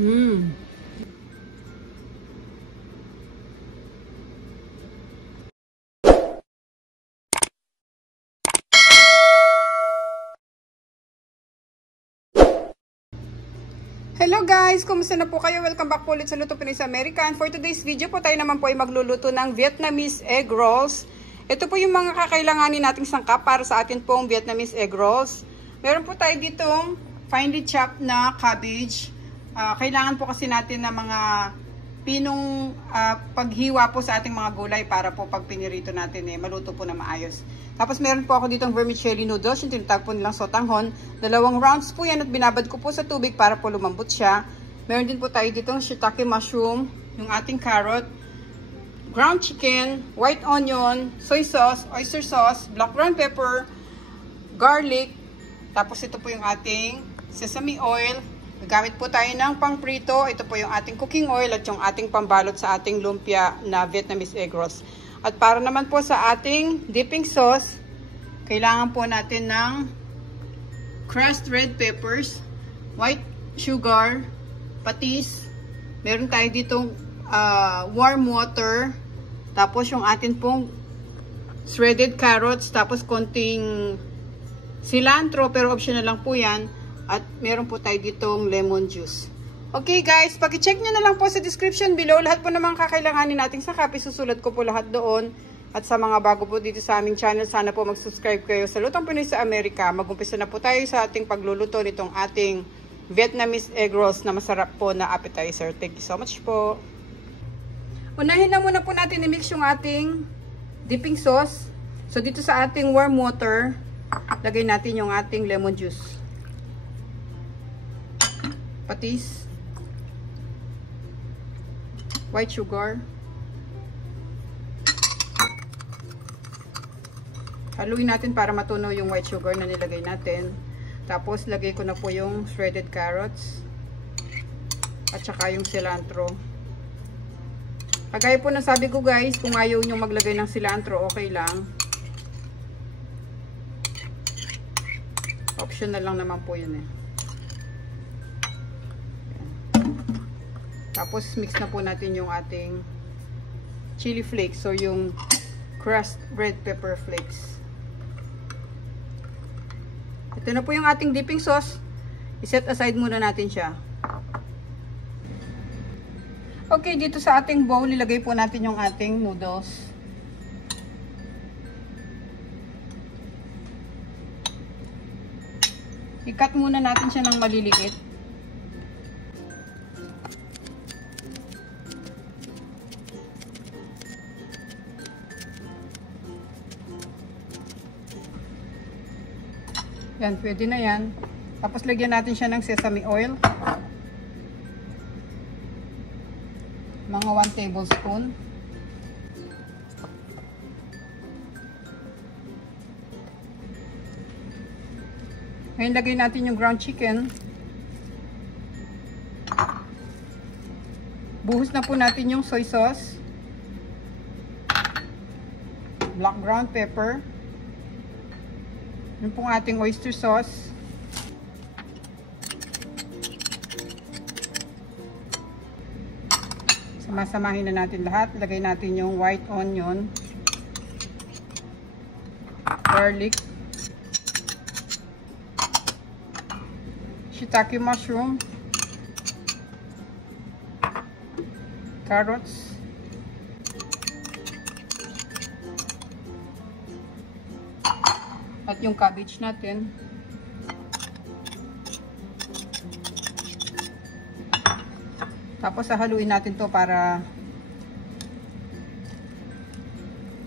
Mm. Hello guys! Kumusta na po kayo? Welcome back po ulit sa Luto Pinoy sa America. And for today's video po, tayo naman po ay magluluto ng Vietnamese egg rolls. Ito po yung mga kakailanganin nating sangkap para sa atin pong Vietnamese egg rolls. Meron po tayo ditong finely chopped na cabbage. Kailangan po kasi natin ng mga pinong paghiwa po sa ating mga gulay para po pag pinirito natin maluto po na maayos. Tapos meron po ako ditong vermicelli noodles, yung tinatawag po nilang sotanghon. 2 rounds po yan at binabad ko po sa tubig para po lumambot siya. Meron din po tayo ditong shiitake mushroom, yung ating carrot, ground chicken, white onion, soy sauce, oyster sauce, black ground pepper, garlic. Tapos ito po yung ating sesame oil. Gamit po tayo ng pangprito. Ito po yung ating cooking oil at yung ating pambalot sa ating lumpia na Vietnamese egg rolls. At para naman po sa ating dipping sauce, kailangan po natin ng crushed red peppers, white sugar, patis. Meron tayo ditong warm water. Tapos yung atin pong shredded carrots. Tapos konting cilantro, pero optional lang po yan. At meron po tayo ditong lemon juice. Okay guys, pag-check nyo na lang po sa description below. Lahat po namang kakailanganin nating sangkap, isusulat ko po lahat doon. At sa mga bago po dito sa aming channel, sana po mag-subscribe kayo sa Lutong Pinoy sa Amerika. Mag-umpisa na po tayo sa ating pagluluto nitong ating Vietnamese egg rolls na masarap po na appetizer. Thank you so much po. Unahin na muna po natin i-mix yung ating dipping sauce. So dito sa ating warm water, lagay natin yung ating lemon juice. Patis, white sugar, haluin natin para matunaw yung white sugar na nilagay natin. Tapos lagay ko na po yung shredded carrots at saka yung cilantro. Kagaya po ng sabi ko guys, kung ayaw nyo maglagay ng cilantro, okay lang, optional lang naman po yun Tapos mix na po natin yung ating chili flakes or yung crushed red pepper flakes. Ito na po yung ating dipping sauce. I-set aside muna natin siya. Okay, dito sa ating bowl, ilagay po natin yung ating noodles. I-cut muna natin siya ng maliliit. Yan, pwede na yan. Tapos lagyan natin siya ng sesame oil. Mga 1 tablespoon. Ngayon lagay natin yung ground chicken. Buhos na po natin yung soy sauce, black ground pepper, yung pong ating oyster sauce, samasamahin na natin lahat. Lagay natin yung white onion, garlic, shiitake mushroom, carrots, at yung cabbage natin. Tapos haluin natin to para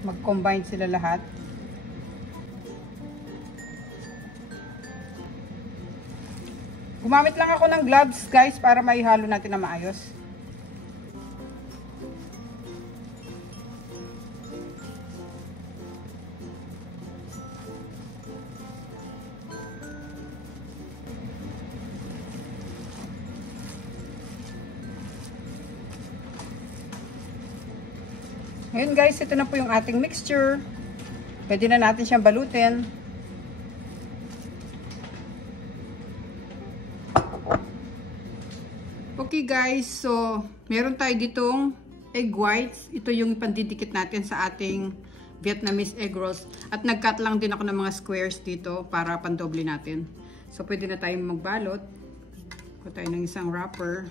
mag-combine sila lahat. Gumamit lang ako ng gloves guys para maihalo natin na maayos. Ngayon guys, ito na po yung ating mixture. Pwede na natin siyang balutin. Okay guys, so meron tayo ditong egg whites. Ito yung pandidikit natin sa ating Vietnamese egg rolls. At nag-cut lang din ako ng mga squares dito para pandoble natin. So pwede na tayong magbalot. Kuha tayo ng isang wrapper.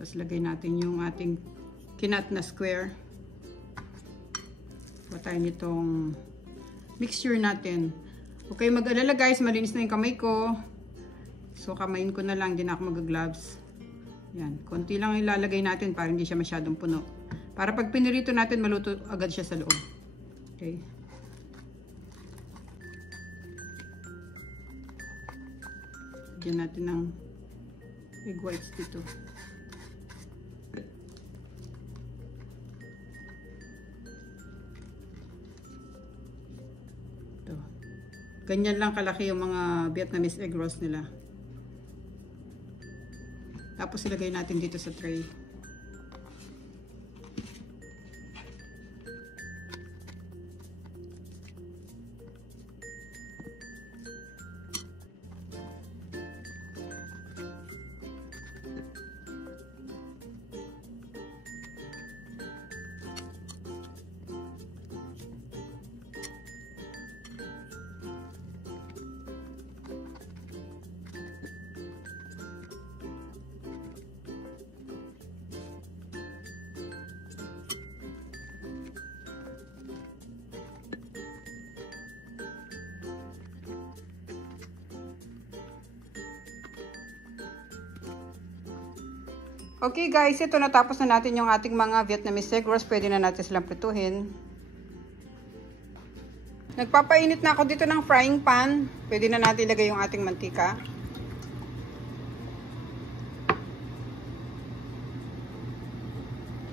Tapos lagay natin yung ating kinat na square. Kuha tayo nitong mixture natin. Okay, mag-alala guys, malinis na yung kamay ko. So, kamayin ko na lang, din ako mag-gloves. Yan, konti lang ilalagay natin para hindi siya masyadong puno. Para pag pinirito natin, maluto agad siya sa loob. Okay. Diyan natin ng egg whites dito. Ito. Ganyan lang kalaki yung mga Vietnamese egg rolls nila. Tapos ilagay natin dito sa tray. Okay guys, ito natapos na natin yung ating mga Vietnamese egg rolls. Pwede na natin silang prituhin. Nagpapainit na ako dito ng frying pan. Pwede na natin ilagay yung ating mantika.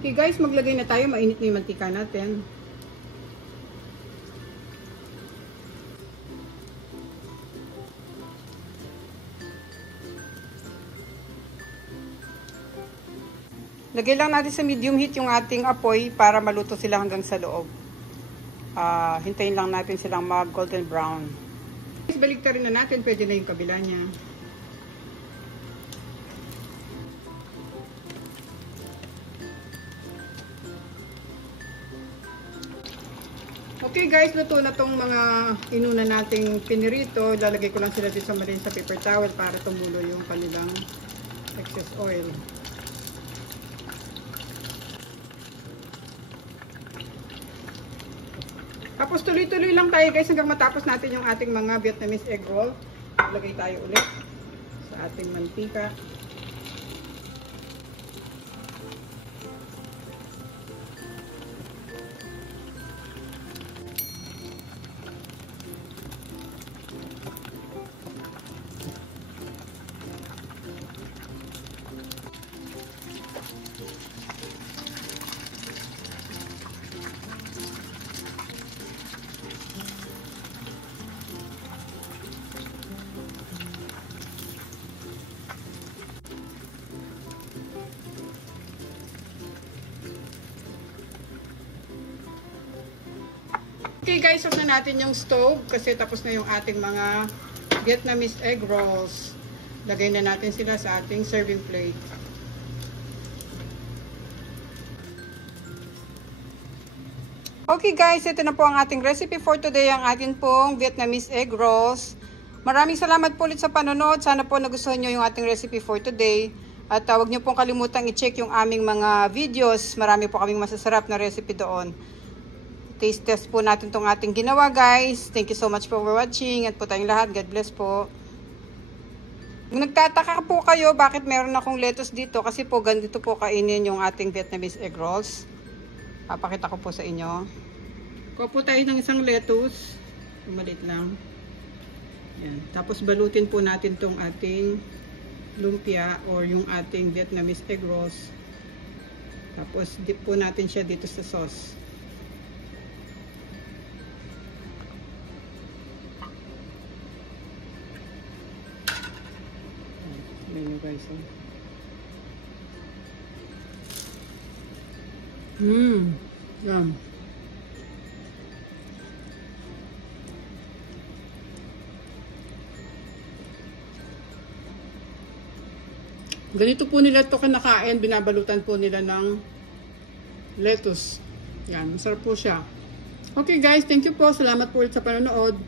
Okay guys, maglagay na tayo. Mainit na yung mantika natin. Lagay lang natin sa medium heat yung ating apoy para maluto sila hanggang sa loob. Hintayin lang natin silang mag golden brown. Baliktarin na natin, pwede na yung kabila niya. Okay guys, luto na tong mga inuna nating pinirito. Lalagay ko lang sila dito sa malinis sa paper towel para tumulo yung kanilang excess oil. Tapos tuloy-tuloy lang tayo guys hanggang matapos natin yung ating mga Vietnamese egg roll. Lagay tayo ulit sa ating mantika. Okay guys, off na natin yung stove kasi tapos na yung ating mga Vietnamese egg rolls. Lagay na natin sila sa ating serving plate. Okay guys, ito na po ang ating recipe for today, ang ating pong Vietnamese egg rolls. Maraming salamat po ulit sa panonood. Sana po nagustuhan nyo yung ating recipe for today. At huwag nyo pong kalimutang i-check yung aming mga videos. Marami po kaming masasarap na recipe doon. Taste test po natin tong ating ginawa guys. Thank you so much for watching. At po tayong lahat. God bless po. Kung nagtataka po kayo bakit meron akong lettuce dito, kasi po ganito po kainin yung ating Vietnamese egg rolls. Papakita ko po sa inyo. Kuha po tayo ng isang lettuce. Malit lang. Yan. Tapos balutin po natin tong ating lumpia or yung ating Vietnamese egg rolls. Tapos dip po natin siya dito sa sauce. Ayan guys. Yum. Ganito po nila ito kinakain. Binabalutan po nila ng lettuce. Yan, masarap po siya. Okay guys, thank you po. Salamat po ulit sa panonood.